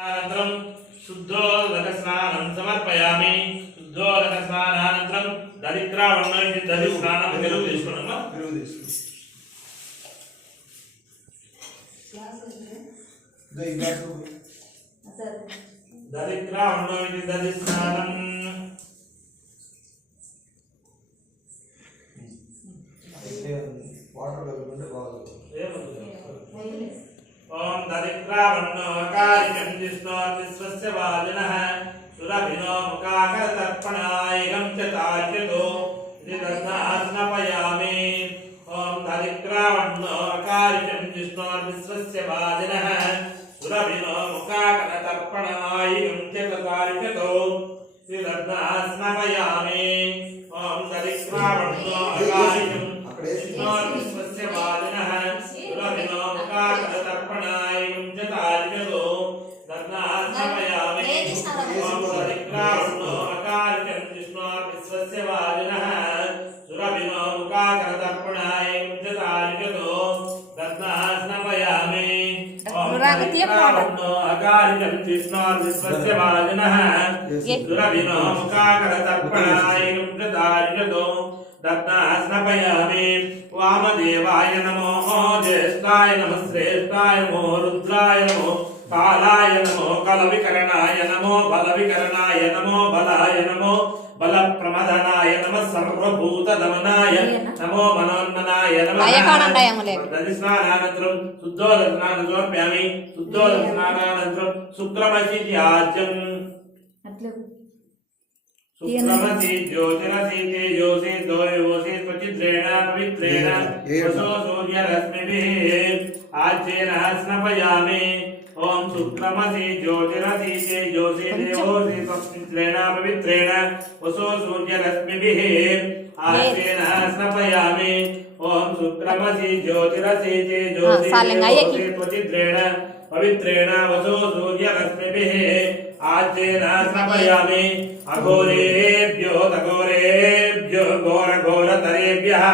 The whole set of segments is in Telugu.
अनन्तरं शुद्धोदकस्नानं समर्पयामि। शुद्धोदकस्नानानन्तरं दरिद्रावर्णस्य दधिस्नानं विरुदिष्णुनम दरिद्रावर्णस्य दधिस्नानं ओम दरिद्रावर्णोऽकारिकं विष्णोर्विश्वस्य वाजिनः सुरभिनो मुखाकरतर्पणायं च तार्यतो इति दर्शनास्नपयामि। ओम दरिद्रावर्णोऽकारिकं विष्णोर्विश्वस्य वाजिनः सुरभिनो मुखाकरतर्पणायं च तार्यतो इति दर्शनास्नपयामि। ओम दरिद्रावर्णोऽकारिकं विष्णोर्विश्वस्य वाजिनः सुरभिनो मुखाकरतर्पणायं च तार्यतो दर्शनास्नपयामि। ओम दरिद्रावर्णोऽकारिकं विष्णोर्विश्वस्य वाजिनः सुरभिनो मुखाकरतर्पणायं च तार्यतो दर्शनास्नपयामि। ओम दरिद्रावर्णोऽकारिकं विष्णोर्विश्वस्य वाजिनः सुरभिनो मुखाकरतर्पणायं च तार्यतो दत्तास्नपयामि। वामदेवाय नमो ज्येष्ठाय नमः श्रेष्ठाय नमो रुद्राय नमो कालाय नमो कलविकरणाय नमो बलविकरणाय नमो बलाय नमो बलप्रमदनाय नमः सर्वभूतदमनाय नमो मनोन्मनाय नमः। दधिस्नानानन्तरं शुद्धोदकस्नानं समर्पयामि। शुद्धोदकस्नानानन्तरं शुक्रमसि त्याज्यम् शुक्रमसि ज्योतिरसि तेजोसि द्वयोसि स्वचिद्रेण पवित्रेण वसो सूर्यरश्मिभिः आज्येन स्नपयामि। ओम शुक्रमसि ज्योतिरसि तेजोसि देवोसि स्वचिद्रेण पवित्रेण वसो सूर्यरश्मिभिः आज्येन स्नपयामि। ओम शुक्रमसि ज्योतिरसि तेजोसि देवोसि स्वचिद्रेण पवित्रेण वसो सूर्यरश्मिभिः आज्येन स्नपयामि। अघोरेभ्यो तघोरेभ्यो घोरघोरतरेभ्यः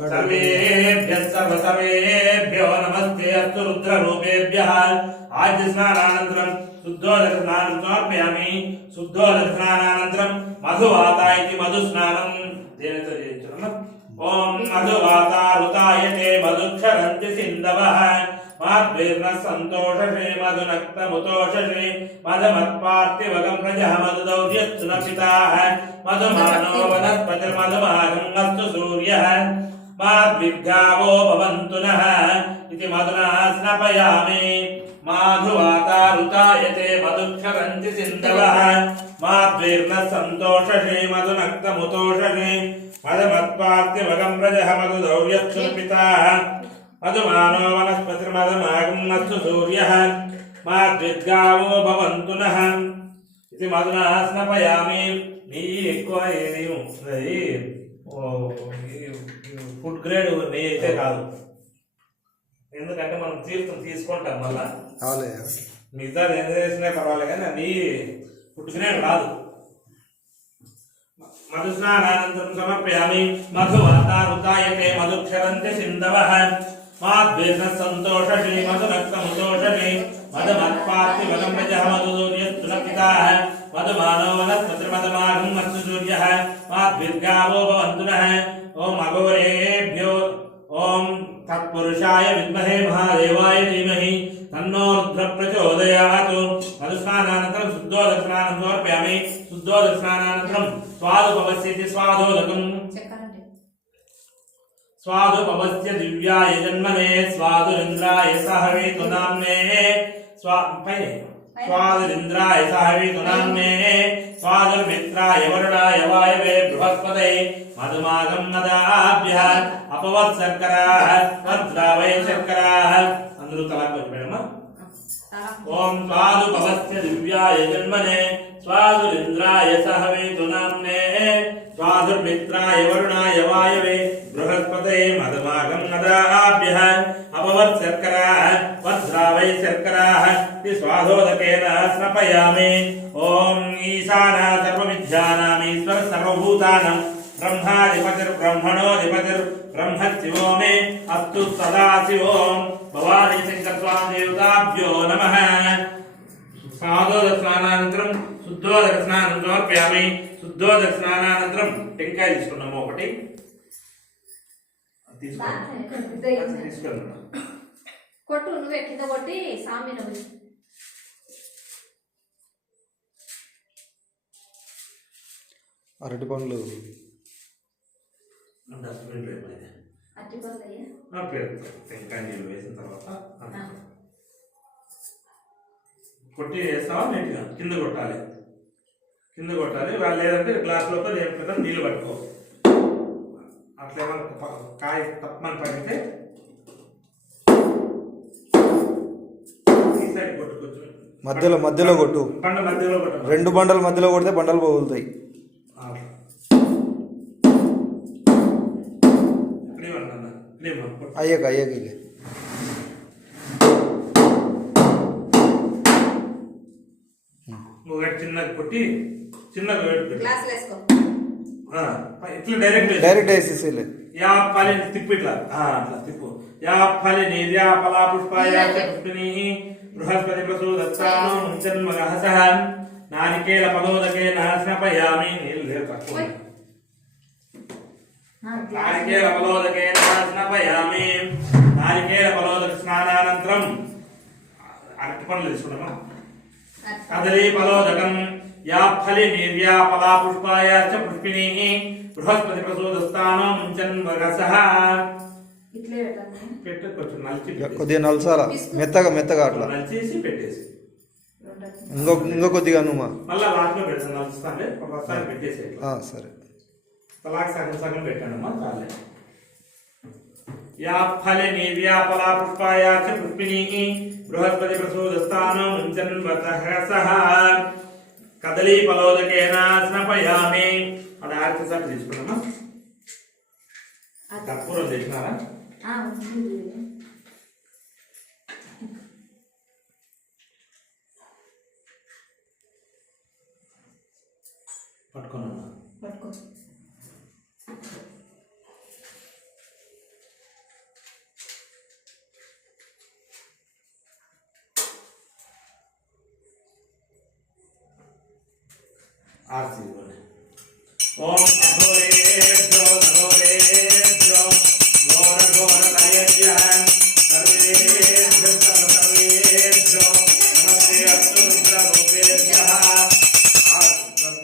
सर्वेभ्यः सर्वसर्वेभ्यो नमस्ते अस्तु रुद्ररूपेभ्यः। आज्यस्नानानन्तरं शुद्धोदकस्नानं समर्पयामि। शुद्धोदकस्नानानन्तरं मधुवाता इति मधुस्नानं ओम मधुवाता ऋतायते मधुक्षरन्ति सिन्धवः माद्वीर्न सन्तोषसे मधुनक्तमुतोषसे मधुमत्पार्थिवगं प्रजः मधुदौर्यत्सुनपिताः मधुमानो वनस्पतिर्मधुमागम् अस्तु सूर्यः माद्विर्गावो भवन्तु नः इति मधुना स्नपयामि। माधुवाता ऋतायते मधुक्षरन्ति सिन्धवः माद्वीर्न सन्तोषसे मधुनक्तमुतोषसे मधुमत्पार्थिवगं प्रजः मधुदौर्यत्सुनपिताः मधुमानो वनस्पतिर्मधुमागम् अस्तु सूर्यः माद्विर्गावो भवन्तु नः इति मधुना स्नपयामि। నెయ్యి ఎక్కువ ఫుడ్ గ్రేడ్ నెయ్యి అయితే కాదు, ఎందుకంటే మనం తీర్థం తీసుకుంటాం మళ్ళా మిగతా ఎంత చేసినా పర్వాలేదు కానీ నెయ్యి ఫుడ్ గ్రేడ్ రాదు. మధుస్నానానంతరం సమర్పయామి. మధువాతా ఋతాయతే మధుక్షరంతి సింధవః మాద్వేష సంతోషే మధునక్తముతోషే మధుమత్పార్थिवगं प्रजः मधुदौर्यत्सुनपिताः मधुमानो वनस्पतिर्मधुमागम् अस्तु सूर्यः माद्विर्गावो भवन्तु नः। ओम अघोरेभ्यो ओम तत्पुरुषाय विद्महे महादेवाय धीमहि तन्नो रुद्रः प्रचोदयात्। मधुस्नानानन्तरं शुद्धोदकस्नानं समर्पयामि। शुद्धोदकस्नानानन्तरं स्वादुपवस्यति स्वादोदकम् स्वादुपवस्य दिव्याय जन्मने स्वादुरिन्द्राय सहवेतु नाम्ने स्वादुरिन्द्राय सहवेतु नाम्ने स्वादुर्मित्राय वरुणाय वायवे बृहस्पतये मधुमागं मदाभ्यः अपवत्सर्कराः वज्रावय शर्कराः अंदरू तलाक मैडम। ओम स्वादुपवस्य दिव्याय जन्मने स्वादुरिन्द्राय सहवेतु नाम्ने स्वादुर्मित्राय वरुणाय वायवे बृहस्पतये मधुमागं मदाभ्यः अपवत्सर्कराः वज्रावय शर्कराः इति स्वादोदकेन स्नपयामि। ओम ईशानः सर्वविद्यानाम् ईश्वरः सर्वभूतानां ब्रह्माधिपतिर्ब्रह्मणोऽधिपतिर्ब्रह्मशिवो मे अस्तु सदाशिवो भवानी शंकर स्वामी देवताभ्यो नमः। పాదోదక స్నానానంతరం శుద్ధోదక స్నానం సమర్పయామి. శుద్ధోదక స్నానానంతరం టెంకాయ తీసుకున్నాము ఒకటి తీసుకున్నాము. కొట్టు నువ్వే కింద కొట్టి సామి అరటి పండ్లు టెంకాయ నీళ్ళు వేసిన తర్వాత కొట్టి వేస్తావా నీట్గా కింద కొట్టాలి. వాళ్ళు లేదంటే గ్లాసులతో దేని నీళ్ళు పట్టుకో. అట్లా ఏమన్నా కాయ తప్పమని పడితే ఈ సైడ్ కొట్టుకోవచ్చు. మధ్యలో కొట్టు. బండ మధ్యలో కొట్టు. 2 బండల మధ్యలో కొడితే బండలు పగులుతాయి. అయ్యాక ఒకటి చిన్నది కొట్టి చిన్నగా ఇట్లా డైరెక్ట్ వేసేసేలే. యా ఫలిని తిప్పు ఇట్లా అట్లా తిప్పు. యా ఫలిని యా ఫలా పుష్పాయ పుష్పిని బృహస్పతి ప్రసూదత్తాను జన్మగహసః నారికేల పదోదకేన స్నాపయామి. నీళ్ళు లేవు తక్కువ. నారికేల పదోదకేన స్నాపయామి. నారికేల పదోదక స్నానానంతరం అరటి పండ్లు తీసుకున్నామా. కదలీ ఫలోదకం యా ఫలి నిర్యా ఫలా పుష్పాయ పుష్పిని బృహస్పతి ప్రసూదస్థానం జన్మగహసః. పెట్టు కొంచెం నలిచి కొద్దిగా నలసాల మెత్తగా అట్లా నలిచేసి పెట్టేసి ఇంకో కొద్దిగా నువ్వు మళ్ళీ లాస్ట్లో పెడతాను. నలుస్తాను ప్రస్తుతానికి పెట్టేసి సరే. తలాకి సగం పెట్టానమ్మా చాలే. యా ఫలి నిర్యా ఫలా పుష్పాయ పుష్పిని బృహస్పతి ప్రసూదస్థానం జన్మగహసః కదలీ ఫలోదకేన స్నాపయామి. అది ఆర్తి సార్ తీసుకున్నామా. కర్పూరం తెచ్చినారా. పట్టుకున్నా ఆర్తి. ఓం అఘోరేభ్యో నఘోరేభ్యో ఘోర ఘోర తయేభ్యః సర్వేభ్యో సర్వేభ్యో నమస్తే అస్తు రుద్రరూపేభ్యః.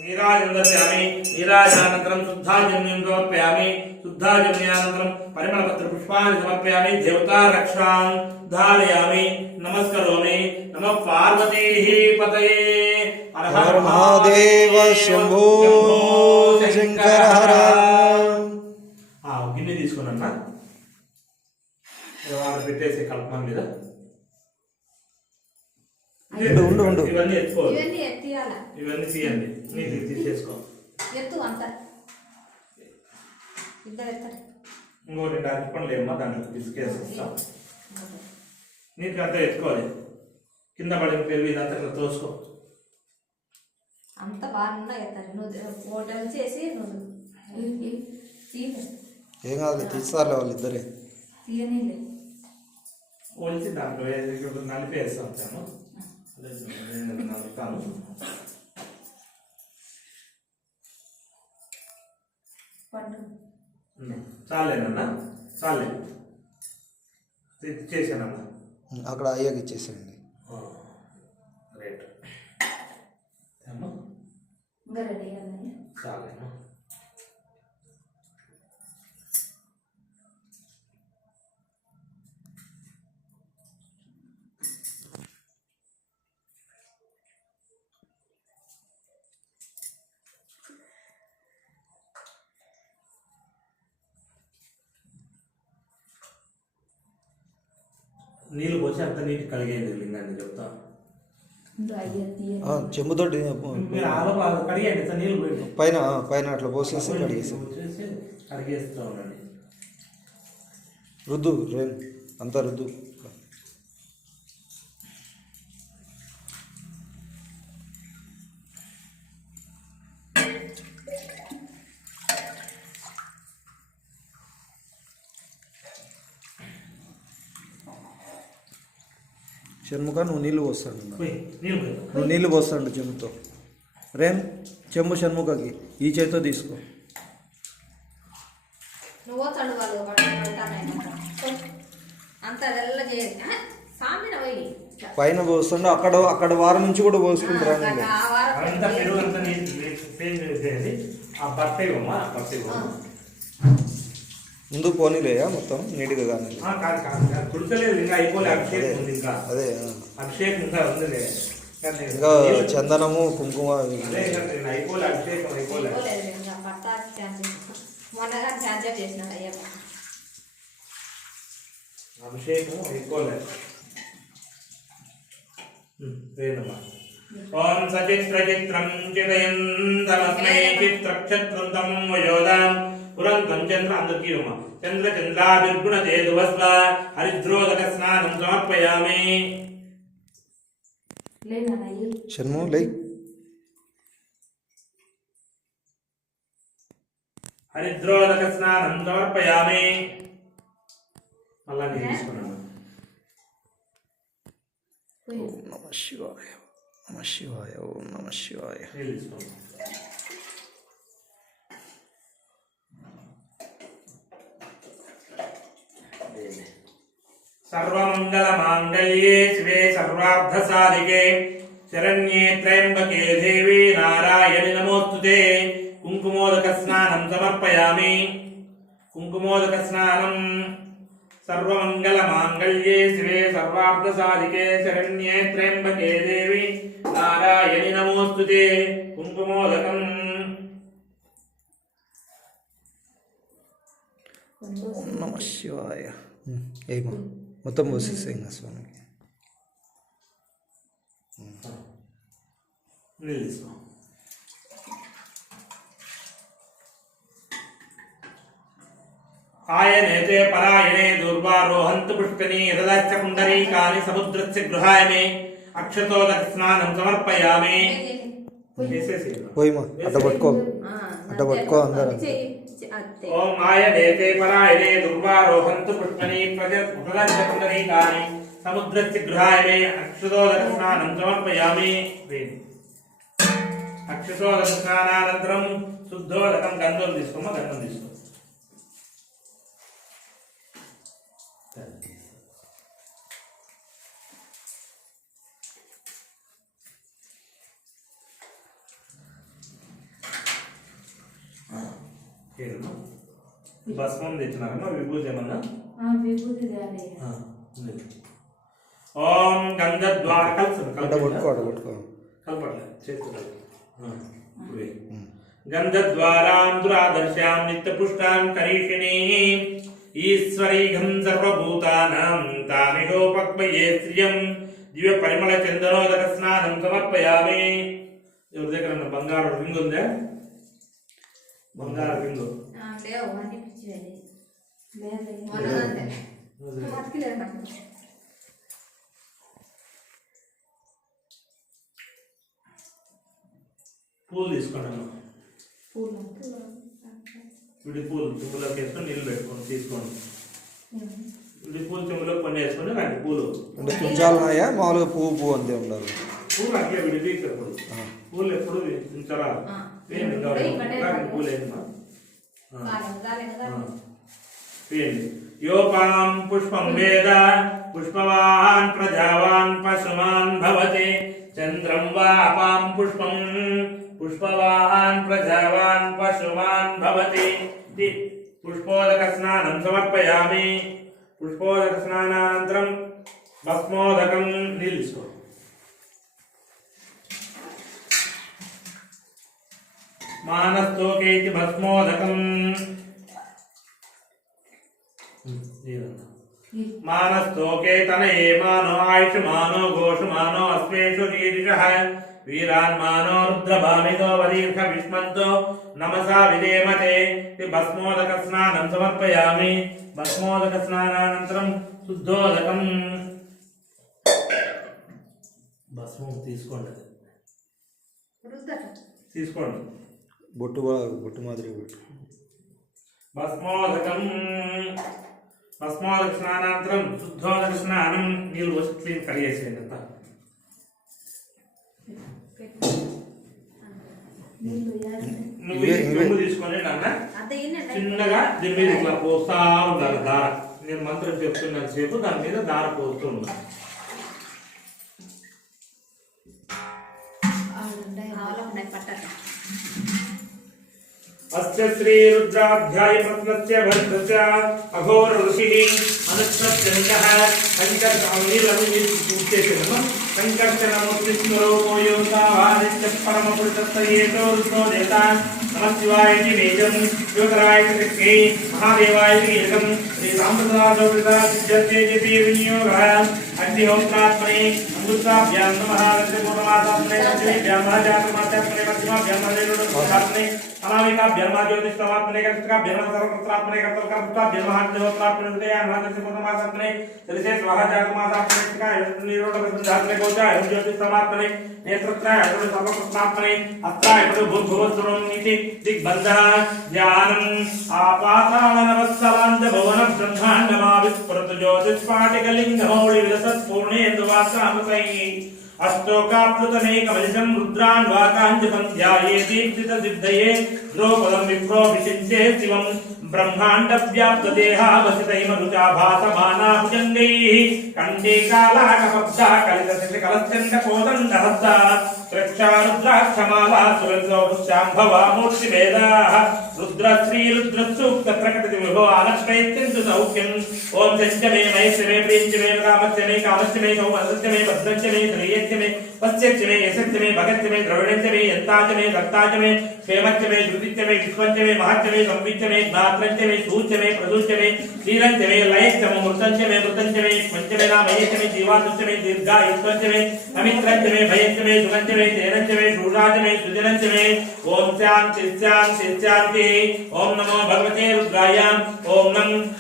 నీరాజనం దర్శయామి. నీరాజనానంతరం శుద్ధాజమ్యం సమర్పయామి. శుద్ధాజమ్యానంతరం పరిమళపత్ర పుష్పాన్ని సమర్పయామి. దేవతా రక్షాం ధారయామి. నమస్కరోమి. నమః పార్వతీః పతయే. హర మహాదేవ శంభో శంకర హర. గిన్నె తీసుకున్నా వాళ్ళు పెట్టేసి కల్పన మీద ఉండు. ఇవన్నీ ఎత్తుకోవాలి. ఇవన్నీ తీయండి. నీకు తీసేసుకో. ఇంకోటి అరటి పండ్లు ఏమో దాంట్లో పిసికేసేస్తాం. నీకు అంతా ఎత్తుకోవాలి. కింద పడిన పెరుగు ఇదంతా ఇట్లా తోసుకో. అంత బాగా ఎత్తారు. నువ్వు హోటల్ చేసి ఏం కాదు తీస్తారులే వాళ్ళిద్దరే. తీయనీలే ఒలిచి దాంట్లో నలిపేస్తాం. నలుపుతాను. చాలేనన్నా చాలే చేశానన్నా. అక్కడ అయ్యాక ఇచ్చేసేయండి. రైట్ చాలేనా. నీళ్ళు పోసి అంత నీటి కలిగేది లింగాన్ని చెప్తా. చెంబుతోటి కడిగండి. నీళ్ళు పైన అట్లా పోసేసి కడిగేస్తూ ఉండండి. రుద్దు అంతా రుద్దు. షణ్ముఖ నువ్వు నీళ్ళు పోస్తాడు పోయి నీళ్ళు పోయి. నువ్వు నీళ్ళు పోస్తాడు చెంబుతో. రేమ్ చెంబు షణ్ముఖకి ఈ చేతితో తీసుకో. నువ్వు తడు వాళ్ళు అంత అదెల్లా చేయదు సామిన పోయి పైన పోస్తుండే అక్కడ వారం నుంచి కూడా పోసుకుంటారా నీళ్ళు? ఆ వారం అంతా పెరుగు అంతా పేజ్ చేసేది. ఆ బట్ట ఇవ్వమ్మా, బట్ట ఇవ్వమ్మా. ముందు పోనీలేయా మొత్తం నీట్గా కానీ. కాదు కాదు కాదు, కుడతలేదు ఇంకా, అయిపోలే. అభిషేకం ఉంది ఇంకా, అదే అభిషేకం ఇంకా ఉందిలే. ఇంకా చందనము కుంకుమ అదే ఇంకా అయిపోలే, అభిషేకం అయిపోలే. అయిపోలేదు ఇంకా పట్ట క్యాన్సిల్ మొన్నగా క్యాన్సిల్ చేసినాడు అయ్యప్ప. అభిషేకం అయిపోలే. వేదమ్మా. ఓం సచిత్రచిత్రం చితయంతమస్మై చిత్రక్షత్రం తమం వయోదాం పురంతం చంద్ర అందరికీ అమ్మ. చంద్ర చంద్రాభిర్గుణ తేజువస్వ హరిద్రోదక స్నానం సమర్పయామి. లేదా షణ్ము లై. హరిద్రోదక స్నానం సమర్పయామి. మళ్ళా నేను తీసుకున్నాను. ఓం నమ శివాయ, నమ శివాయ, ఓం నమ శివాయ. నేను తీసుకున్నాను. సర్వమంగళ మాంగళ్యే శివే సర్వార్థసాధికే శరణ్యే త్రయంబకే దేవి నారాయణి నమోస్తుతే. కుంకుమోదక స్నానం సమర్పయామి. కుంకుమోదక స్నానం. సర్వమంగళ మాంగళ్యే శివే సర్వార్థసాధికే శరణ్యే త్రయంబకే దేవి నారాయణి నమోస్తుతే. కుంకుమోదకం. ఓం నమ శివాయ. ఏమో మొత్తం పోసేస్తే ఇంకా స్వామికి. నీళ్ళు తీసుకో. ఆయనేతే పరాయణే దుర్వారోహంతు పుష్కని యదశ్చ పుండరీకాని సముద్రస్య గృహాయమే అక్షతోదక స్నానం సమర్పయామి. చేసేసి పోయిమా అడ్డ పట్టుకో, అడ్డ పట్టుకో అందరూ. ఓం ఆయనేతే పరాయణే దుర్వారోహంతు పుష్కని యదశ్చ పుండరీకాని సముద్రస్య గృహాయమే అక్షతోదక స్నానం సమర్పయామి. అక్షతోదక స్నానానంతరం శుద్ధోదకం గంధం తీసుకోమా, గంధం తీసుకో. భస్మం తెచ్చినారమ్మా, విభూతి ఏమన్నా? విభూతి తేవాలి. ఓం గంధద్వార అడ్డ పట్టుకో, అడ్డ పట్టుకో. కలపట్లే చేతులు. గంధద్వారాం దురాదర్శాం నిత్యపుష్టాం కరీషిణీ ఈశ్వరీఘం సర్వభూతానాం తామిహోపక్వయే శ్రియం దివ్య పరిమళ చందనోదక స్నానం సమర్పయామి. ఎవరి దగ్గర బంగారు రింగ్ ఉందా? బంగారు రింగు లేవు అన్ని పిచ్చివేది లేదు బతికిలేదు నాకు. పూలు తీసుకోండి. పూలు విడి పూలు చెంబులోకి వేసుకొని నీళ్ళు పెట్టుకోండి, తీసుకోండి. విడి పూలు చెంబులోకి కొన్ని వేసుకొని రండి. పూలు అంటే తుంచాలన్నాయా మామూలుగా పువ్వు అంతే ఉండాలి? పూలు అట్లే విడిది పూలు. పూలు ఎప్పుడు ఉంచారా? పూలు వేయమ్మా. యోపాం పుష్పం వేద పుష్పవాన్ ప్రజావాన్ పశుమాన్ భవతి చంద్రం వా అపాం పుష్పం పుష్పవాన్ ప్రజావాన్ పశుమాన్ భవతి. పుష్పోదక స్నానం సమర్పయామి. పుష్పోదక స్నానానంతరం భస్మోదకం. నిలుచో. మానస్తోకేతి భస్మోదకం. మానస్తోకే తనయే మానో ఆయుష్మానో ఘోషమానో అశ్వేషు కీర్షః వీరాన్మానో రుద్రభామిదో వదీర్ఘ విష్మంతో నమసా విదేమతే. భస్మోదక స్నానం సమర్పయామి. భస్మోదక స్నానానంతరం శుద్ధోదకం. భస్మం తీసుకోండి, తీసుకోండి. బొట్టు బొట్టు మాదిరి బొట్టు. భస్మోదకం. భస్మోదక స్నానాంతరం శుద్ధోదక స్నానం నీళ్ళు పోసి క్లీన్ కడిగేసేయండి అంతా. నువ్వు ఈ చెంబు తీసుకొని నాన్న చిన్నగా దీని మీద ఇట్లా పోస్తా ఉండాలి దార. నేను మంత్రం చెప్తున్నంత సేపు దాని మీద దార పోస్తూ ఉండాలి. అస్య శ్రీ రుద్రాధ్యాయ ప్రత్నస్య భద్రస్య అఘోర ఋషిః అనుష్ఠత్యనికః సంకర్షణీలమి పూర్తేసేదమ్మా. సంకర్షణముత్తిస్మరూపో యోగావాదిత్య పరమపురుషస్తయేతో రుద్రో దేవతా నమః శివాయతి వేదం యోగరాయతి శక్తి మహాదేవాయతి ఏకం శ్రీ సాంప్రదాయోపితా సిద్ధ్యతే వినియోగः అగ్నిహోత్రాత్మనే అమృతాభ్యాం నమః పూర్ణమాసాత్మనే లక్ష్మీభ్యాం మహాజాతమాత్మనే మధ్యమాభ్యాం మహేశ్వరాత్మనే అనామికాభ్యాం జ్యోతిష్ఠమాత్మనే కర్తకాభ్యాం సర్వపుత్రాత్మనే కర్తకాభ్యాం మహాజ్యోత్రాత్మనే హృదయాన్ మహాదశ పూర్ణమాసాత్మనే తెలిసే స్వాహాజాతమాసాత్మనే నిరోధకృతాత్మనే గోచాయ జ్యోతిష్ఠమాత్మనే నేత్రత్రాయ సర్వపుత్రాత్మనే అత్రాయ భూర్భువస్వరం ఇతి దిగ్బంధః జ్ఞానం ఆపాతాళనవత్సలాంత భువన బ్రహ్మాండమావిస్ఫురతు జ్యోతిష్పాటికలింగమౌళి విలసత్పూర్ణేందువాసామృతైః అష్టోకాప్లుతమేకమలిశం రుద్రాన్ వాకాంజపం ధ్యాయేతి సిద్ధయే ద్రౌపదం విప్రో విచించే శివం బ్రహ్మాండ వ్యాప్త దేహావసితైమరుచా భాసమానా భుజంగైః కంఠే కాలాకపబ్ధా కలిత శశికలశ్చండ కోదండహస్తా రుద్రాక్షమాలా సురసౌశాంభవా మూర్తివేదాః రుద్రశ్రీ రుద్రసూక్త ప్రకటిత విభో ఆనశ్వైత్యంతు సౌఖ్యం. ఓం శంచమే మైత్రమే ప్రియంచమే రామస్యమే కామస్యమే సౌమస్యమే భద్రంచమే శ్రేయస్యమే పశ్యచ్చమే యశస్యమే భగత్యమే ద్రవిణంచమే యంతాచమే దత్తాచమే క్షేమచ్చమే ధృతిచ్చమే విశ్వంచమే మహత్యమే సంవిచ్చమే జ్ఞాత్రంచమే సూచ్యమే ప్రదూచ్యమే శ్రీరంచమే లయచ్చమే మృతంచమే మృతంచమే పంచమే నామయచ్చమే జీవాతుచ్చమే దీర్ఘాయుష్వంచమే అమిత్రంచమే భయంచమే సుగంచమే తేనంచమే శూషాచమే సుజనంచమే. ఓం శాంతి శాంతి శాంతి. ఓం నమో భగవతే రుద్రాయ. ఓం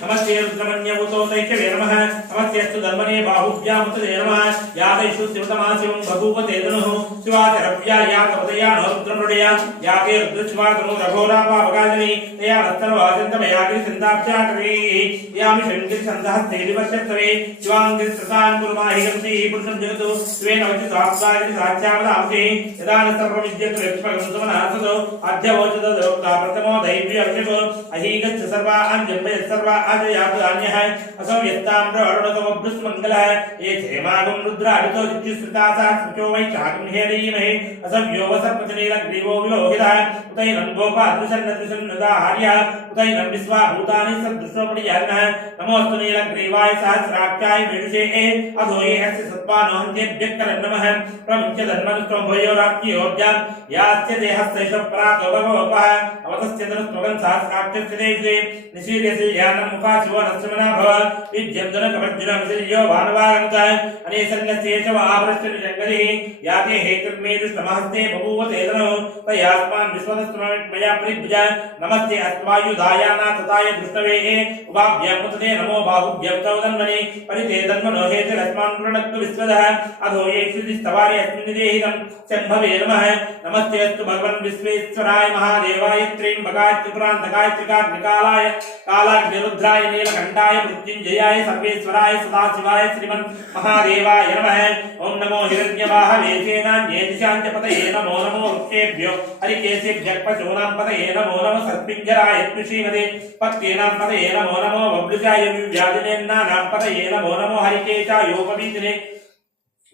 నమస్తే రుద్రమన్యభూతోదైక్యవే నమః. నమస్తేస్తు ధర్మనే బాహుభ్యాముతదే నమః. యాదైషు శివతమా శివం బభూవతే ధనుః. శివాచరవ్యా యాతవదయా నరుద్రమృడయా యాతే రుద్రశివాతను రఘోరాపావగాజని తయా నత్తనవాజంతమయాగ్రి సిందాబ్జాకరీ యామి షణ్గిరి సందహస్తే వివర్షత్వే శివాంగిరి శ్రతాన్ కురుమాహిగంసి పురుషం జగతు స్వేన వచి సాత్వాగిరి సాక్ష్యావదాంసి యదాన సర్వవిద్యతు లక్ష్మగంసుమనాసతో అధ్యవోచత దోక్తా ప్రథమో దైవ్య అభిషేకో అహీగచ్చ సర్వాన్ జంబయ సర్వా ఆజయాతు అన్యః అసౌ యత్తామ్ర అరుణతమభృస్ మంగళః ఏ క్షేమాగం రుద్ర అడితో దిత్యుశ్రుతాసా స్మృచో వై చాకం హేరయీమహే అసౌ యోగసర్పచనీల గ్రీవో విలోహితః ఉదైనం గోపాదృశన్నదృశన్నదాహార్య ఉదైనం విశ్వాభూతాని సదృశోపడియార్నః నమోస్తు నీలగ్రీవాయ సహస్రాక్షాయ విదుషే అధో ఏ అస్య సత్వానోహంత్యేభ్యః నమః ప్రముచ్య ధర్మనుష్టం భయోరాజ్ఞయోజ్ఞాన్ యాస్య దేహస్తైష ప్రాతో భగవపః అవతస్య ధనుస్త్వగన్ సహస్రాక్షస్య దేశే నిశీర్యసి యానం ముఖాశివో నశ్రమనా భవ విద్యం ధనకమర్జున విశల్యో భానవాగంతః అనేసన్నస్యేషవ ఆభరశ్చ జంగలిః యాతే హేతుర్మే దుష్టమహస్తే బభూవతే ధనో తయాస్మాన్ విశ్వదస్త్రమయా పరిభుజ నమస్తే అస్వాయుధాయానా తదాయ దృష్టవే ఉభాభ్యాం ముతతే నమో బాహుభ్యం తౌదన్మని పరితే ధన్మనో హేతురస్మాన్ ప్రణక్తు విశ్వదః అధో ఏ స్తవారి అస్మిన్నిదేహితం శంభవే నమః. నమస్తే అస్తు భగవన్ విశ్వేశ్వరాయ మహాదేవాయ త్ర్యంబకాయ త్రిపురాంతకాయ త్రికాగ్నికాలాయ కాలాగ్నిరుద్రాయ నీలకంఠాయ మృత్యుంజయాయ సర్వేశ్వరాయ సదాశివాయ శ్రీమన్ మహాదేవాయ నమః. ఓం నమో హిరణ్యవాహవే సేనాన్యే దిశాంచ పతయే నమో నమో వృక్షేభ్యో హరికేశేభ్యః పశూనాం పతయే నమో నమః సత్పింజరాయ శ్రీమతే పత్యేనాం పతయే నమో నమో వబ్లుజాయ వ్యాధినేన్నానాం పతయే నమో నమో హరికేశాయోపవీతినే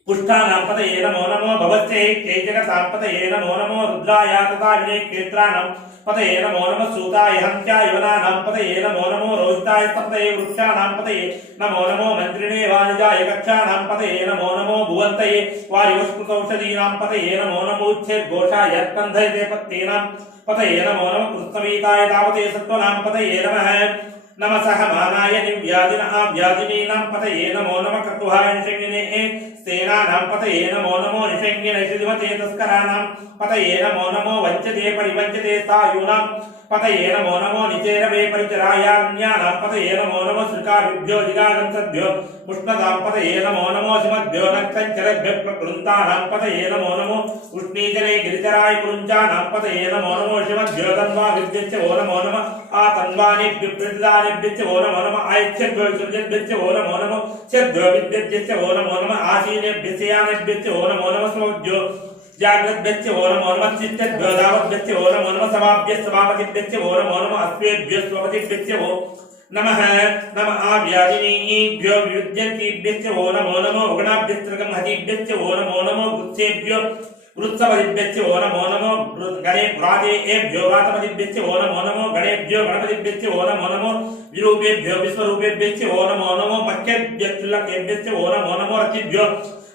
పుష్టానాం పతయే నమో నమో భవత్యై కేజగతాం పతయే నమో నమో రుద్రాయ తథావినే క్షేత్రాణం పతయే నమో నమః సూతాయ హంత్యాయ వనానాం పతయే నమో నమో రోహితాయ పతయే వృక్షాణాం పతయే నమో నమో మంత్రిణే వాణిజాయ కక్షాణాం పతయే నమో నమో భువంతయే వారివస్కృతౌషధీనాం పతయే నమో నమోచ్ఛేద్ఘోషాయ స్కంధయతే పత్తేనాం పతయే నమో నమః కృష్ణవీతాయ తావతే సత్వనాం పతయే నమః. నమసః మానాయ వ్యాధినీనాం పతయే నమో నమః కకుహాయ నిషంగినే సేనానాం పతయే నమో నమో నిషంగిన శివతే తస్కరాణాం పతయే నమో నమో వంచతే పరివంచతే స్థాయూనాం పతయే నమో నమో నిచేరవే పరిచరాయాన్యానాం పతయే నమో నమో శ్రీకాభ్యో జిగాగంతభ్యో ఉష్ణతాం పతయే నమో నమో సుమద్భ్యో నక్తంచరభ్య ప్రకృంతానాం పతయే నమో నమో ఉష్ణీజనే గిరి वितराय कुरुञ्चानापतये नमो नमो शिवद्योतन्वा विद्यच्च ओ नमो नमः आतन्वानि विप्रदानिभ्यच्च ओ नमो नमः आयच्छद्यो विसृजद्भ्यच्च ओ नमो नमः शद्यो विद्यच्च ओ नमो नमः आसीनेभ्यस्यानेभ्यच्च ओ नमो नमः स्वोद्यो जाग्रद्भ्यच्च ओ नमो नमः चित्तद्भ्यो दावद्भ्यच्च ओ नमो नमः सभाभ्यस्सभापतिभ्यच्च ओ नमो नमः अस्वेभ्यस्वपतिभ्यच्च ओ नमः नमः आव्याजिनीभ्यो विद्यन्तीभ्यश्च ओ नमो नमो उगणाभ्यस्त्रकं हतिभ्यश्च ओ नमो नमो वृत्सेभ्यो वृत्सपतिभ्यश्च ओ नमो नमो गणे व्रातेभ्यो व्रातपतिभ्यश्च ओ नमो नमो गणेभ्यो गणपतिभ्यश्च ओ नमो नमो विरूपेभ्यो विश्वरूपेभ्यश्च ओ नमो नमो मख्यभ्यश्च ओ नमो नमो रतिभ्यो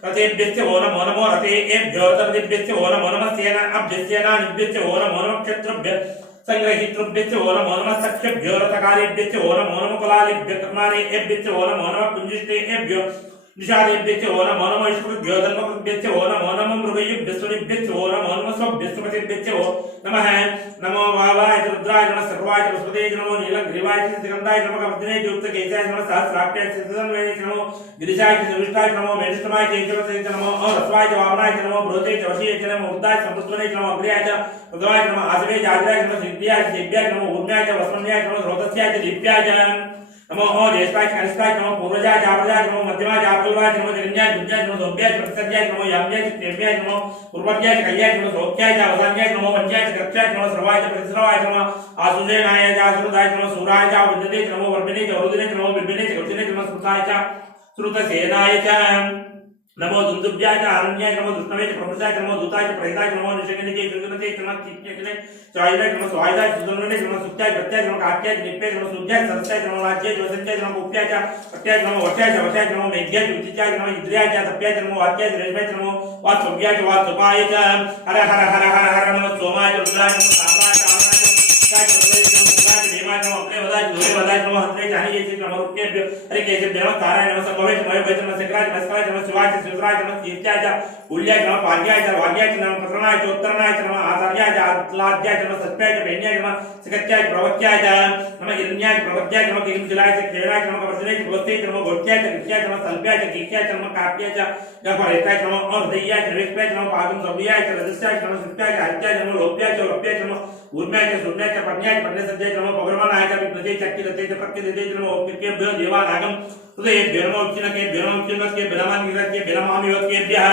रतेभ्यश्च ओ नमो नमो रतेभ्यो रतपतिभ्यश्च ओ नमो नमः सेनाभ्यश्च ओ नमो नमः क्षत्रुभ्य संग्रहीतृभ्यश्च ओ नमो नमः सख्यभ्यो रथकारेभ्यश्च ओ नमो नमः कुलालेभ्यो कर्मारेभ्यश्च ओ नमो नमः कुञ्जिष्टेभ्यो निषादेभ्यश्च ओ नमो नमः ईश्वरेभ्यो धर्मकृभ्यश्च ओ नमो नमः मृगयुभ्यश्च ओ नमो नमः स्वभ्यस्पतिभ्यश्च ओ नमः नमो वावाय रुद्राय नमः सर्वाय वसुदेवाय नमो नीलग्रीवाय सिकंदाय नमः कमर्दिने युक्तकेशाय नमः सहस्राक्षाय सिद्धन्वये नमो गिरिजाय निविष्टाय नमो मेढष्टमाय चैतन्य नमो रस्वाय वामनाय नमो बृहते वशीय नमो उद्दाय समुद्रने नमो अग्रयाय भगवाय नमः आसवे जागराय नमः सिद्ध्याय दिव्याय नमो ऊर्म्याय वस्मन्याय नमो रोदस्याय दीप्याय नमो ज्येष्ठाय कनिष्ठाय नमो पूर्वजाय जापजाय नमो मध्यमाय जापलवाय नमो जगन्याय दुर्जाय नमो दोभ्याय प्रतिसर्याय नमो याम्याय तेभ्याय नमो पूर्वज्ञाय कल्याय नमो सोक्याय अवसान्याय नमो पंचाय कृत्याय नमो सर्वाय प्रतिश्रवाय नमो आसुदेनाय जासुदाय नमो सूराय विद्यते नमो वर्धिने वरुदिने नमो बिबिने गौतिने नमो श्रुताय श्रुतसेनाय च नमो दुन्दुभ्याय आरण्याय नमो दुष्णवे प्रभुताय नमो दूताय प्रेताय नमो निषेकनिके दुर्गनते नमो कित्यकने चायदाय नमो स्वायदाय सुदर्णने नमो सुत्याय प्रत्याय नमो काट्याय निप्याय नमो सुज्याय सरस्याय नमो राज्याय वसंत्याय नमो उप्याय प्रत्याय नमो वट्याय नमो मेघ्याय उच्चाय नमो इंद्रियाय तप्याय नमो वाक्याय रेशमाय नमो वात्सव्याय वात्सपाय च हर हर हर हर हर नमो सोमाय रुद्राय नमो सामाय कामाय काय प्रभुताय नमो उपाय देवाय नमो अपने वदाय दूरे वदाय नमो हत्रे जानि ये नमो रुक्तेभ्यो हरि केशव देव ताराय नमो संभवे नमो वैद्य नमो सकराय नमस्काराय नमो शिवाय शिवराय नमो कीर्त्याय उल्याय नमो पाद्याय वाग्याय नमो प्रकरणाय उत्तरणाय नमो आचार्याय आत्लाद्याय नमो सत्याय वेण्याय नमो सकत्याय प्रवक्त्याय नमो हिरण्याय प्रवक्त्याय नमो किंजलाय खेराय नमो कवर्जनाय गोस्ते नमो गोत्याय कृत्याय नमो सल्प्याय कीर्त्याय नमो काप्याय गफरेताय नमो अर्धयाय निवेशयाय नमो पादं सव्याय रजस्याय नमो सत्याय हत्याय नमो लोप्याय नमो ऊर्म्याय सूर्याय पद्याय पद्यसद्याय नमो पौर्वनाय विप्रते चक्किरते प्रकृतिते नमो किर्केभ्यो देवानागम हृदये नमो चिनके नमो चिनके ब्रह्मानिरके ब्रह्मामिवकेभ्यः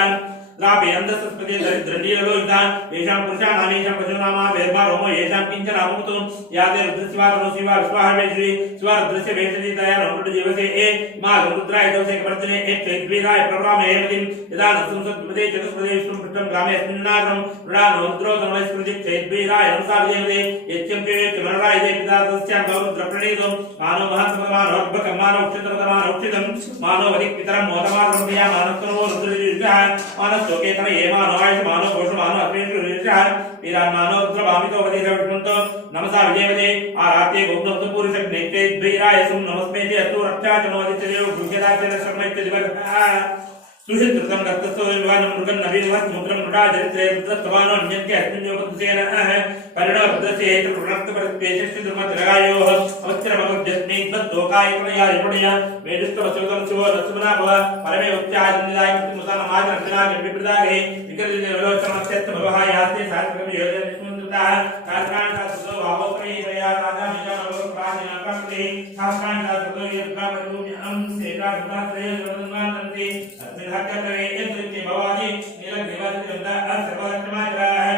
लाभे अंधसस्पति दरिद्रनीलोहितान् येषां पुरुषाणां येषां पशूनां वेर्मा रोमो येषां किञ्चन अमुतो याते रुद्रशिवा रणशिवा विश्वाहवेश्वरी शिवा रुद्रस्य वेशति दया नमोट जीवसे ए मा रुद्राय दवसे कवर्तने ए चैत्वीराय प्रभ्रामे हेमतिं यदा नसंसत्पदे चतुष्पदे विष्णुं पृष्ठं ग्रामे अस्मिन्नागं रुद्रान् रुद्रो तमस्कृति चैत्वीराय नमसाविदेवते यच्चम्पे चमराय दे पिता तस्यां गौरुद्रप्रणीतो मानो महात्ममानो भगवानो उच्चतममानो उच्चितं मानो वदिक पितरं मोदमानं प्रिया मानस्तनो रुद्रजीवितः मानस लोकेतन ये मानो आयुष मानो घोष मानो अग्निश्री ऋषिः वीरान् मानो रुद्रभामितो वदित विष्णुतो नमसा विजयवदे आरात्ये गौतम पुरुषं नेत्रे द्वैराय सुम नमस्मे ते अस्तु रक्षा च नवदितयो गृह्यदाचन शर्मैत्य दिवः सुहितृतं रक्तस्तो विवानं मृगं नवीनवत् मुद्रं मृडा दरिद्रे रुद्रत्वानो अन्यन्ते अस्मिन्योपदुसेन परिणो रुद्रस्य हेतु प्रणक्तपरिपेशस्य दुर्मतिरगायोः अवच्रमगुद्यस्मैद्वद्लोकाय प्रणया युपणया मेदुस्तवसुगं शिवो नसुमनाभव परमे उच्चाजनिलाय मुतानमाजनविनाग विप्रदागे विकलितविलोचनमस्यत्त भवः यास्ते सात्विकं योजनिष्मुन्द्रताः शास्त्राणशास्त्रतो भावोत्रयीतया राजा मिजानवो प्राचीनाकास्ते शास्त्राणशास्त्रतो यद्गापरिभूम्यहं सेकासुतात्रये अस्मिन्हक्कतवे यद्रिके भवानि नीलग्रीवासिवृन्दाः सर्वलक्षमाजराः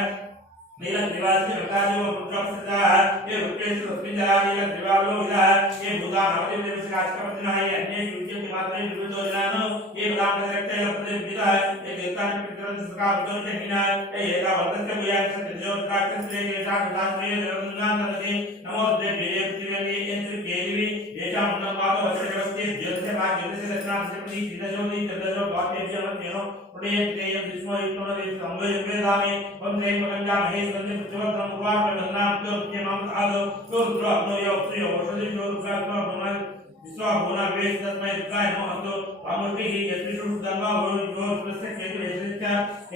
नीलग्रीवासिवृन्दायो रुद्रप्रसिद्धाः ये रुद्रेषु तस्मिन्जरा नीलग्रीवावलोहिताः ये भूतानावतिदेवशिखाश्कपतिनः ये अन्ये युज्यन्ति मात्रे विविधो जनानो ये भूतानप्रसक्तैः लब्धेभ्यः ये देवतानि पितरन्सकावतोषहिनः ये एतावन्तस्य भूयाक्षत्रिजोत्राक्षत्रे येषां भूतान्त्रये देवगङ्गानदे नमो देव्ये पृथिव्यै यन्त्रिकेदिवि येषां उन्नतपादो वचनजगस्ते ज्योतिषे भाग्यस्य दक्षिणांशपति सीतजोति चन्द्रजो भाग्यज्यमत्यनो पुण्येन्द्रियं विष्णुयुक्तोन संगयुक्वेदामि वन्दे मगञ्जा महेश्वरं पृथ्वीवत्रं उर्वापरमन्नां ज्योतिषमां आदो रुद्रो अग्नयो प्रियो वषदिशो रुद्रात्मा भुवन विश्वाभुवना वेश तस्मै रुद्राय नमः तो वामुष्टिः यस्मिषु धन्वा भूयो विश्वस्य केतु वेशश्च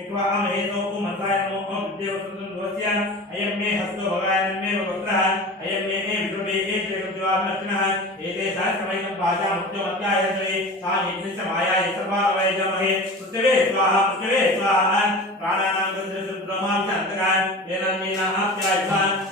एकवा अमहेतो मंत्राय नमो विद्यवत्रं दोस्य अयं मे हस्तो भगायनं मे वक्त्रः अयं मे विद्रुमे एतेज्वात्मनः एते सहस्रमयं वाचा मुक्तवत्याय ते सा यज्ञस्य मायाय सर्वावय जमहे पृथिवे स्वाहा प्राणानां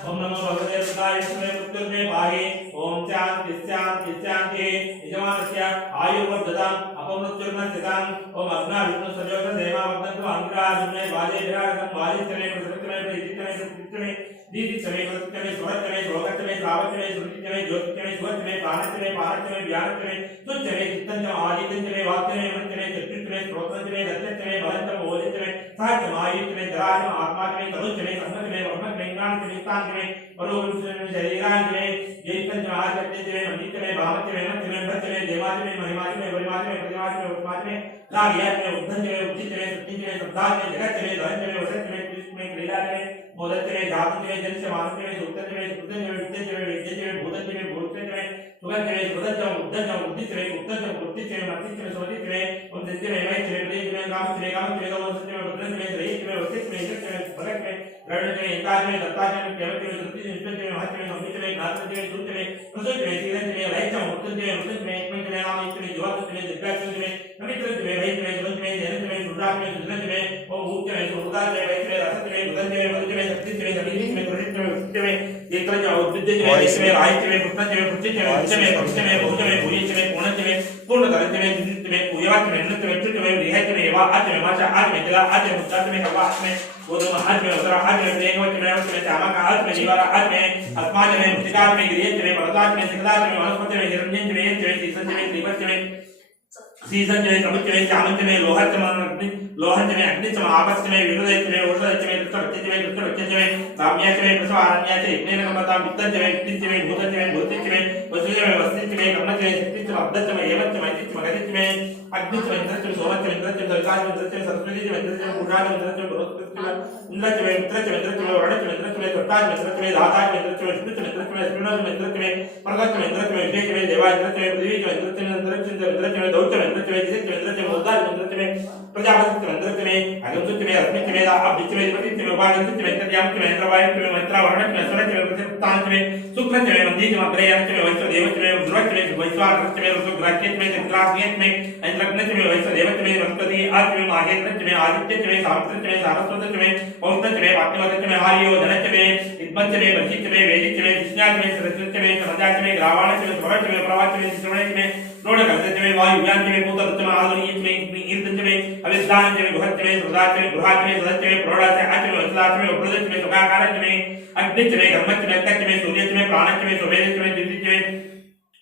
ओम नमो भगवते रुद्राय विष्णवे मृत्युर्मे पाहि ओम शांति शांति शांति यजमानस्य आयुर्वर्धताम् अपमृत्युर्नश्यताम् ओम अग्ना विष्णु सजोष देवा वर्धन्तु अंग्राजुमे बाजे विराजतं बालिष्ठमे प्रसवितमे प्रजितमे सुकृतमे दीदितमे प्रसवितमे स्वरतमे श्लोकतमे श्रावतमे श्रुतितमे ज्योतितमे सुवतमे प्राणतमे पारतमे व्यानतमे तुच्चमे चित्तंचमे आदितंचमे वाक्यमे मृत्यमे चतुर्थमे श्रोत्रतमे दत्ततमे बलतमे ओदितमे साध्यमायुतमे धराजम आत्मातमे तनुतमे संगतमे वर्णतमे ज्ञानतमे स्थानतमे परोक्षतमे शरीरांतमे जैतंचमे आदितमे मन्दितमे भावतमे मध्यमे भक्तमे देवातमे महिमातमे परिमातमे प्रतिमातमे उत्मातमे नागियातमे उद्धंतमे उद्दितमे सत्तितमे सद्धातमे जगतमे धनतमे वसतमे कृष्णमे क्रीडातमे मोदतमे धातुतमे जलसे मानतमे सुक्ततमे सुकृततमे विद्यतमे विद्यतमे भूततमे भूततमे सुगंधतमे सुगंधतमे उद्धंतमे उद्दितमे उद्धंतमे वृत्तितमे मत्तितमे स्वदितमे उद्दितमे वैतमे प्रियतमे कामतमे कामतमे गौरवतमे वृद्धतमे श्रेयतमे वृत्तितमे इन्द्रतमे फलतमे रणतमे एकातमे दत्तातमे केवतमे धृतितमे विष्णुतमे महतमे संहितमे ज्ञानतमे सुतमे प्रसुतमे सीरतमे लयतमे वृत्ततमे वृत्ततमे एकमतमे नामतमे जीवातमे दिव्यातमे नमित्रतमे वैतमे सुगंधतमे जैनतमे सुरातमे सुधनतमे ओम भूततमे सुभुतातमे वैतमे रसतमे सुगंधतमे वृत्ततमे शक्तितमे समीतमे कृष्णतमे वृत्ततमे एकत्रतमे उद्दितमे वैतमे रायतमे पुत्रतमे पुत्रतमे वृत्ततमे पवित्रमे बहुतमे भूयतमे पूर्णतमे पूर्णतरतमे दिदितमे पूयवातमे नतमे चुतमे रिहतमे वा आतमे माचा आतमे तिला आतमे मुक्तातमे हवा आतमे गोधूम आतमे उदरा आतमे प्रेमवतमे वतमे चामक आतमे निवार आतमे आत्मातमे मुक्तिकातमे गिरियतमे पर्वतातमे सिकलातमे वनस्पतमे हिरण्यतमे यतमे सीसंतमे त्रिवतमे सीसंतमे समुच्चमे चामंतमे लोहतमे अग्नितमे आपस्तमे विरुदयतमे उषदयतमे कृष्णवत्यतमे कृष्णवत्यतमे काम्यतमे प्रसवारण्याचे यज्ञेन कमतां वित्ततमे वित्ततमे भूततमे भूतितमे वसुतमे वस्तितमे कर्मतमे शक्तितमे अब्दतमे एवतमे अतितमे गतितमे अग्नितमे इंद्रतमे सोमतमे इंद्रतमे दर्गातमे इंद्रतमे सरस्वतीतमे इंद्रतमे पूर्णातमे इंद्रतमे बृहस्पतितमे इंद्रतमे मित्रतमे इंद्रतमे वरुणतमे इंद्रतमे सत्तातमे इंद्रतमे दातातमे इंद्रतमे स्मृततमे इंद्रतमे स्मृणतमे इंद्रतमे पर्वततमे इंद्रतमे विजयतमे देवा इंद्रतमे पृथ्वीतमे इंद्रतमे इंद्रतमे दौतमे इंद्रतमे जितमे इंद्रतमे उदातमे इंद्रतमे प्रजापतितमे इंद्रतमे अगमतमे अस्मितमे अब्दितमे पतितमे उपागतमे इंद्रयामतमे इंद्रवायुतमे मैत्रावरणतमे स्वरतमे प्रतिपत्तानतमे शुक्रतमे मंदितमे अग्रयानतमे वैश्वदेवतमे ध्रुवतमे वैश्वानतमे ऋतुग्राह्यतमे चन्द्राग्नियतमे इंद्रग्नतमे वैश्वदेवतमे वनस्पति आत्मे माहेन्द्रतमे आदित्यतमे सावित्रतमे सारस्वततमे पौत्रतमे पाट्यवततमे आर्यो धनतमे इद्मतमे बर्हितमे वेदितमे विष्णातमे सरस्वततमे समजातमे ग्रावाणतमे स्वरतमे प्रवाचमे श्रवणतमे रोडकर्ततमे वायुव्यान्तमे भूततमे आदुनीयतमे ईर्ततमे अविद्धानतमे गुहतमे सुदातमे गृहातमे सदतमे प्रोडातमे आतमे वत्सलातमे उप्रदतमे सुखाकारतमे अग्नितमे कर्मतमे अक्कतमे सूर्यतमे प्राणतमे सुवेदतमे दिव्यतमे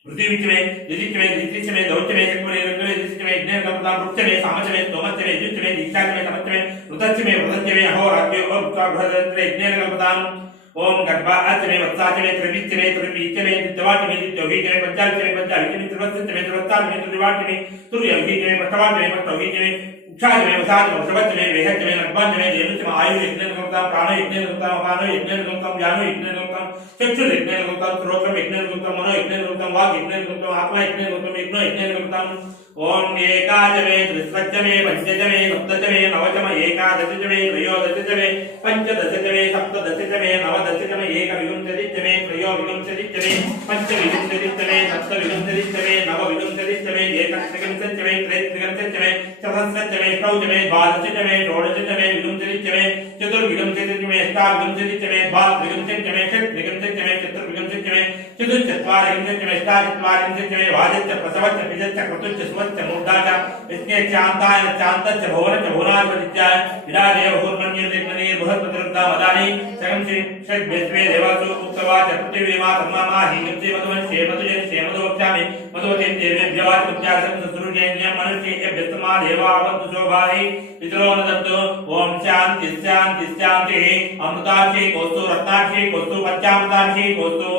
पृथ्वीतमे दिदितमे दिदितमे दौतमे चक्रे रत्नमे दिदितमे यज्ञकर्ता वृक्षमे सामतमे स्तोमतमे युद्धतमे दीक्षातमे समतमे ऋततमे वृततमे अहोराज्यो अभ्रदत्रे यज्ञकर्ताम् ओम गर्भा आचमे वत्साचमे त्रिविचमे त्रिवीचमे दित्वाचमे दित्योहीचमे पंचाचमे पंचावीचमे त्रिवत्सचमे त्रिवत्ताचमे त्रिवाचमे तुर्यवीचमे पष्टवाचमे पष्टवीचमे उक्षाचमे वसाचमे वृषभचमे वेहचमे नग्माचमे देवचमे आयु यज्ञकर्ता प्राण यज्ञकर्ता अपानो यज्ञकर्ता व्यानो यज्ञकर्ता चक्षु यज्ञकर्ता श्रोत्रम यज्ञकर्ता मनो यज्ञकर्ता वाक् यज्ञकर्ता आत्मा यज्ञकर्ता यज्ञो यज्ञकर्ता ओम एकाचमे त्रिस्वचमे पंचचमे सप्तचमे नवचमे एकादशचमे त्रयोदशचमे पंचदशचमे सप्तदशचमे नवदशचमे एकविंशतिचमे त्रयोविंशतिचमे पंचविंशतिचमे सप्तविंशतिचमे नवविंशतिचमे एकत्रिंशतिचमे त्रैत्रिंशतिचमे चतुर्दशचमे षोडशचमे द्वादशचमे षोडशचमे विंशतिचमे चतुर्विंशतिचमे अष्टाविंशतिचमे द्वात्रिंशतिचमे षट्त्रिंशतिचमे चतुर्विंशतिचमे चतुश्चत्वारिंशतिचमे अष्टाचत्वारिंशतिचमे वाजश्च प्रसवश्च पिजश्च क्रतुश्च सुवश्च मूर्धाच यज्ञश्चान्ताय चान्तश्च भुवनश्च भुवनाधिपतिश्च विराजेव भूर्मन्यर्दिग्मने बृहस्पतिरुद्धा मदानि सकं श्री षड्भ्यस्वे देवासु उक्तवाच पृथिवीमा तन्मामा हीगंसे मधुवंशे मधुजनशे मधुवक्ष्यामि मधुवतीं देवेभ्यवाच मुख्यासं सुसुरुण्यन्यं मनुष्ये एभ्यस्तमा देवावन्तु शोभाहि पितरो न दत्तु ओम शान्ति शान्ति शान्तिः अमृताक्षी कोस्तु रत्नाक्षी कोस्तु पंचामृताक्षी कोस्तु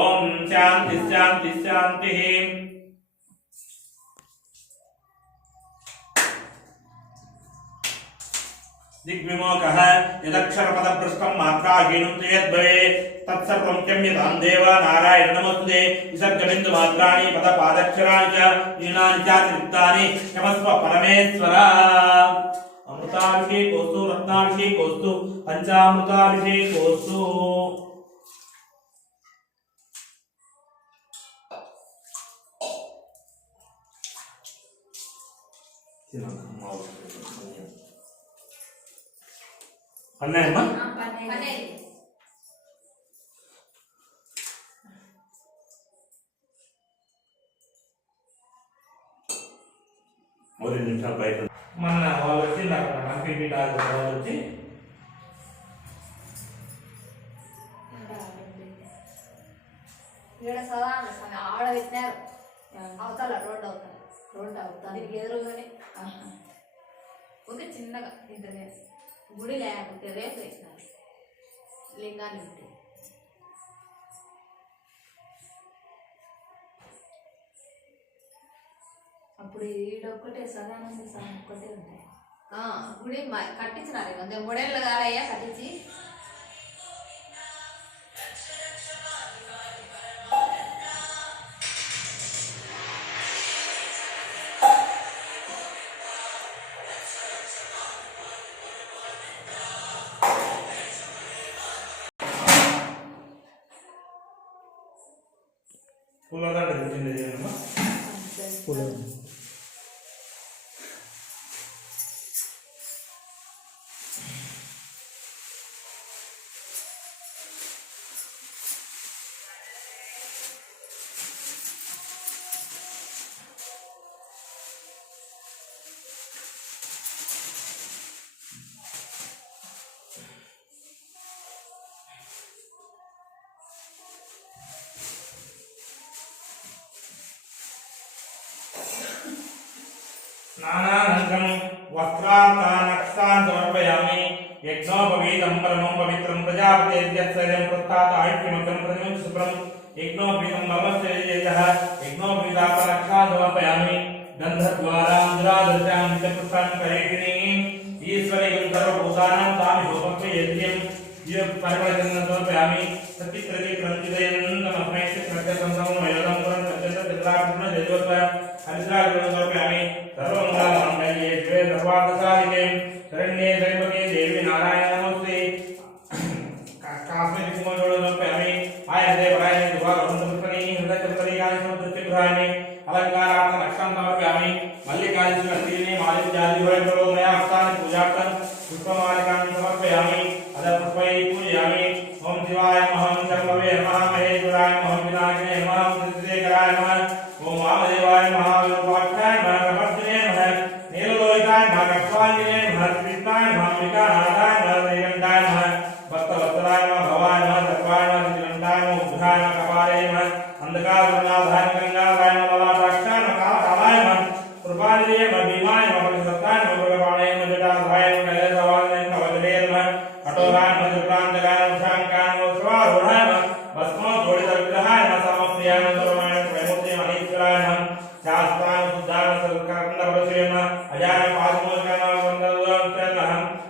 ओम शान्ति शान्ति शान्तिः दिग्विमोकः यदक्षरपदभ्रष्टं मात्राहीनं च यद्भवेत् तत्सर्वं क्षम्यतां देव नारायण नमोस्तुते विसर्गबिन्दुमात्राणि पदपादक्षराणि च न्यूनानि चातिरिक्तानि क्षमस्व परमेश्वर अमृताभिषेकोस्तु रत्नाभिषेकोस्तु पंचामृताभिषेकोस्तु అన్నాయమ్మా పనేది ఒక 2 నిమిషాలు బయట మన వాళ్ళు వచ్చింది అక్కడ మనకి వాళ్ళు వచ్చి ఇక్కడ సదా ఆడ పెట్టినారు అవతల రోడ్డు అవుతారు దీనికి ఎదురుగానే ఓకే చిన్నగా ఇంటనే గుడి లేకపోతే రేపు వేసినారు లింగాన్ని ఉంటే అప్పుడు ఈడొక్కటే సదానంద స్వామి ఒక్కటే ఉంటాయి గుడి కట్టించినారు ఇక 3 ఏళ్ళు కాలయ్యా కట్టించి పూలదండ తెచ్చింది అమ్మా పూల स्नानानन्तरं वस्त्रान् समर्पयामि यज्ञोपवीतं परमं पवित्रं प्रजापतेर्यत्सर्यं प्रस्तात् आयुष्यमग्रं प्रतिमं शुभ्रं यज्ञोपवीतं ममस्य यजः यज्ञोपवीतापरक्षान् समर्पयामि गन्धद्वारां दुरादर्शां नित्यपुष्टां करेणीम् ईश्वरयं सर्वभूतानां तामिहोपक्वे यज्ञं परिमलचन्दनं समर्पयामि सत्यप्रति प्रञ्चितयन्तमस्मै प्रत्यसंसं वयोदं पुरं सत्यन्त चित्राकृष्ण जयोत्सव हरिद्राग्रहं समर्पयामि सर्वमङ्गलमाङ्गल्ये शिवे सर्वार्थसाधिके शरण्ये त्र्यम्बके देवी नारायण नमोऽस्ते कास्मिन् कुमजोडं समर्पयामि आयते परायणे दुभागवन्तपुष्पणी हृदयचन्द्रिकानि समर्पितगृहाणि अलङ्कारार्थं रक्षां समर्पयामि मल्लिकार्जुन तीर्णे मालिन्यादिवैभवमया हस्तानि पूजार्थं पुष्पमालिकानि समर्पयामि अतः पुष्पैः पूजयामि ओम शिवाय नमः शम्भवे नमः महेश्वराय नमः विनायकाय नमः श्रीशेखराय नमः ओम वामदेवाय नमः विरूपाक्षाय नमः नमस्ते नमः नीललोहिताय नमः कक्षाय नमः कृष्णाय नमः विकाराय नमः श्रीगंधाय नमः भक्तवत्सलाय नमः भवाय नमः सर्वाय नमः श्रीगंधाय नमः उद्धाय नमः कपाले नमः अंधकारनाथाय गंगाधराय नमः ललाटाक्षाय नमः कालाय नमः कृपालिये नमः भीमाय नमः परिसत्ताय नमः भगवानाय नमः जटाधाय नमः कैलासवाय नमः वज्रे नमः अटोराय नमः जुक्रांतकाय नमः शांकाय नमः स्वारूढाय नमः भस्मो जोडितविग्रहाय नमः समप्रियाय नमः सर्वमाय नमः त्रैमूर्ति मणीश्वराय नमः शास्त्राय शुद्धाय नमः सर्वकर्णवशे नमः अजाय पादमोदकाय नमः वन्दनाय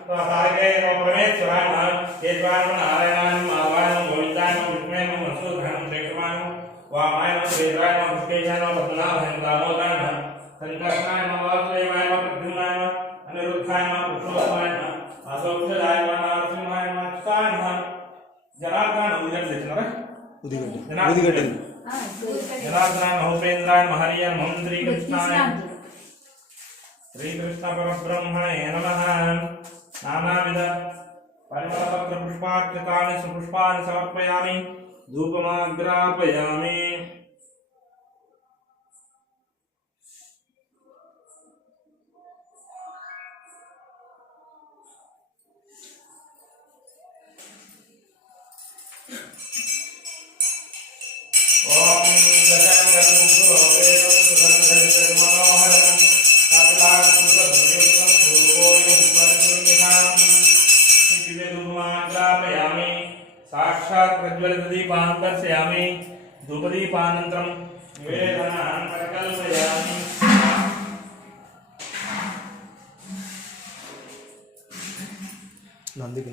नमः तारके नमः परमेश्वराय नमः केशवाय नमः नारायणाय नमः माधवाय नमः गोविन्दाय नमः विष्णुवे नमः मधुसूदनाय नमः शेखराय नमः वामाय नमः श्रीधराय नमः पुष्पेशाय नमः पद्मनाभाय नमः दामोदराय नमः संकर्षणाय नमः वासुदेवाय नमः प्रद्युम्नाय नमः अनिरुद्धाय नमः पुरुषोत्तमाय नमः अशोकजाय नमः नरसिंहाय नमः अच्युताय नमः जनार्दनाय नमः उदिगड्ड ఉదిగడ్డ जनार्दनाय नमः उपेन्द्राय नमः हरिय नमः श्रीकृष्णाय श्रीकृष्ण परब्रह्मणे नमः नानाविध परिमलपत्र पुष्पाक्षतानि सुपुष्पानि समर्पयामि धूपमाग्रापयामि ओम गजानन गुरुदेव सुगंधं मनोहरं कपिलाकुलधुर्युक्तं धूपोऽयं परिपूर्णितां नित्यधूपमाग्रापयामि साक्षात् प्रज्वलितदीपान् दर्शयामि धूपदीपानन्तरं निवेदनान् परिकल्पयामि నందికి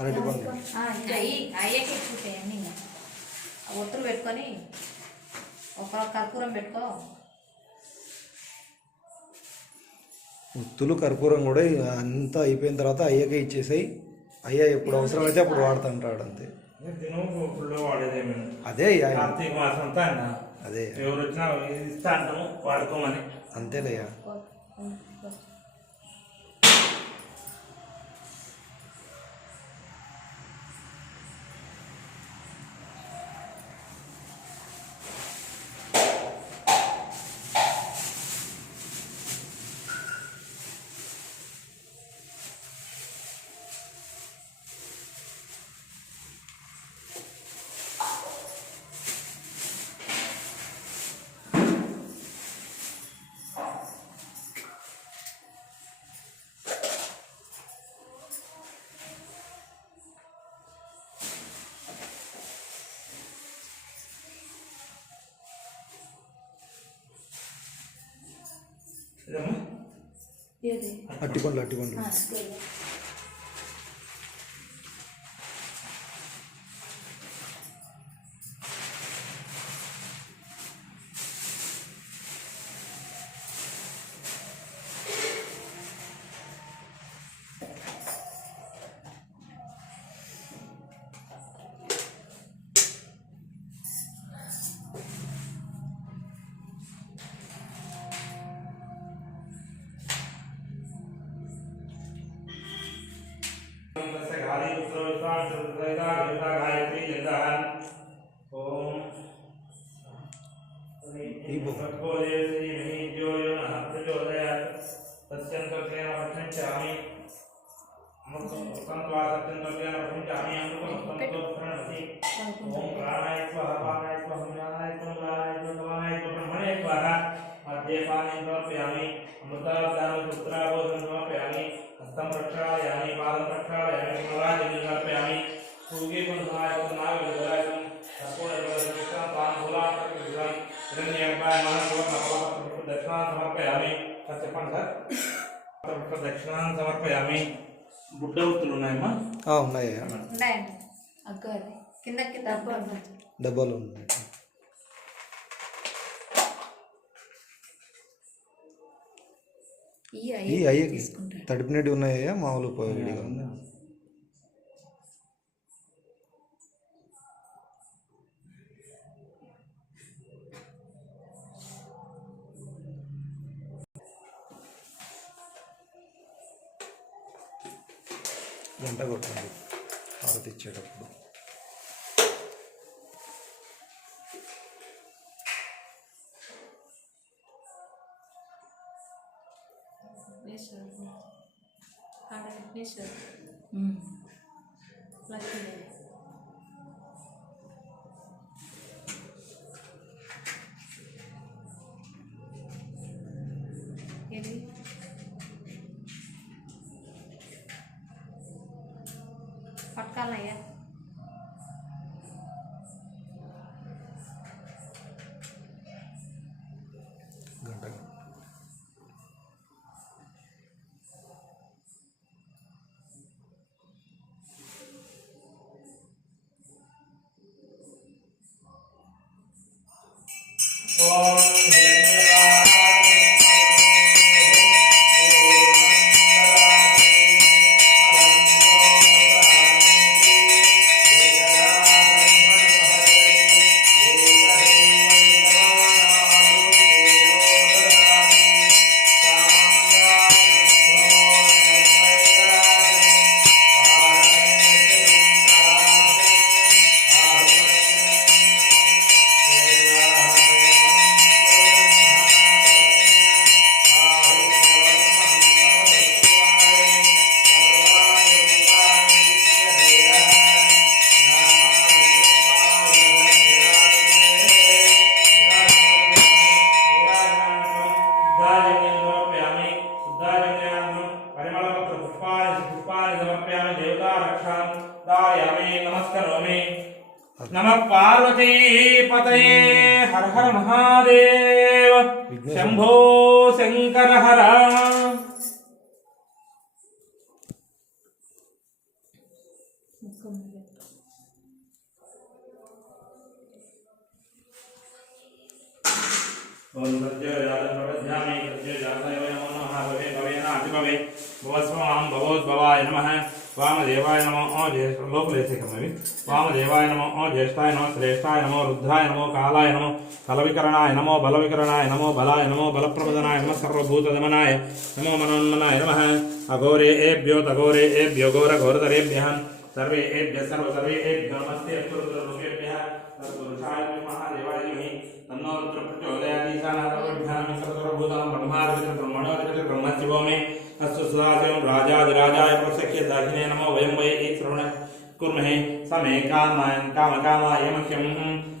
అరటి పండు అయ్యకి ఎక్కుతాయి అన్నీ ఒత్తులు పెట్టుకొని ఒక కర్పూరం పెట్టుకో ఉత్తులు కర్పూరం కూడా అంతా అయిపోయిన తర్వాత అయ్యకే ఇచ్చేసాయి. అయ్యా ఎప్పుడు అవసరమైతే అప్పుడు వాడుతుంటాడు అంతే. తిను ఫుల్లో వాడేదేమి అదే ఆయన కార్తీక మాసం అంతా ఆయన అదే ఎవరు వచ్చినా ఇస్తా అంటాము వాడుకోమని. అంతేలయ్యా. ఇదమ్మా ఏది అట్టిపండ్లు అట్టిపండ్లు. हस्तं प्रक्षालयामि पादं प्रक्षालयामि शिवराजं समर्पयामि सूर्यं सहायकं नागविजयं सर्पोदकं पानफुलां दक्षिणां समर्पयामि दक्षिणां समर्पयामि గుడ్డ ఉత్తులు ఉన్నాయమ్మా ఉన్నాయా? ఉన్నాయండి. అగ్గ అది కిందకి డబ్బాలు ఉన్నాయి. ఈ అయ్యకి తడిపినట్టు ఉన్నాయా మామూలు పొయ్యిగా ఉందా? గంట కొట్టండి హారతి ఇచ్చేటప్పుడు. పట్కాలయ్యా గంట नमः पार्वती पतये हर हर महादेव शंभो शंकर हर ओम सत्य जातं प्रवध्यामि सत्य जाताय नमो नमः भवे भवेन अतिभवे भवस्वाम भवोद्भवाय नमः वामदेवाय नमो ओ ज्येष्ठ लोकलेसे कमवि वामदेवाय नमो ओ ज्येष्ठाय नमो श्रेष्ठाय नमो रुद्राय नमो कालाय नमो कलविकरणाय नमो बलविकरणाय नमो बलाय नमो बलप्रवदनाय नमः सर्वभूतदमनाय नमो मनोन्मनाय नमः अघोरेभ्यो तघोरेभ्यो घोरघोरतरेभ्यः सर्वेभ्यः सर्वेभ्यो नमस्ते अस्तुरुद्रलोकेभ्यः तत्पुरुषाय महादेवाय धीमहि तन्नो रुद्र प्रचोदयात् ईशानाथवर्ध्यामि सर्वभूतानां ब्रह्मादित्य ब्रह्मशिवो मे अस्तु सुदासिवं राजाधिराजाय प्रसख्य दाहिने नमो वयं वै श्रवण कुर्महे समे कामकामाय मह्यं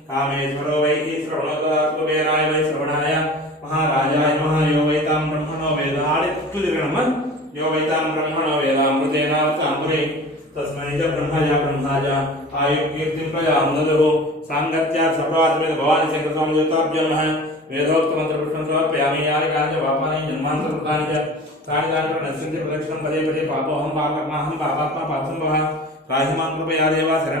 कामेश्वरो वै श्रवणकुबेराय वै श्रवणाय महाराजाय नमः यो वै तां ब्रह्मणो वेदादित्युदिगणम यो वै तां ब्रह्मणो वेदामृतेनावताम्बुरे तस्मै च ब्रह्मजा आयुर्कीर्तिं प्रजां ददुः साङ्गत्यात् सर्वात्मेन भवानि शङ्करस्वां ज्योताभ्यो नमः वेदोक्तमन्त्रपुष्पं समर्पयामि यानि कानि च पापानि जन्मान्तरकृतानि च तानि नश्यन्ति प्रदक्षिणं पदे पदे पापोऽहं पापकर्माहं पापात्मा पापसम्भवः राहि मां कृपया देव शरण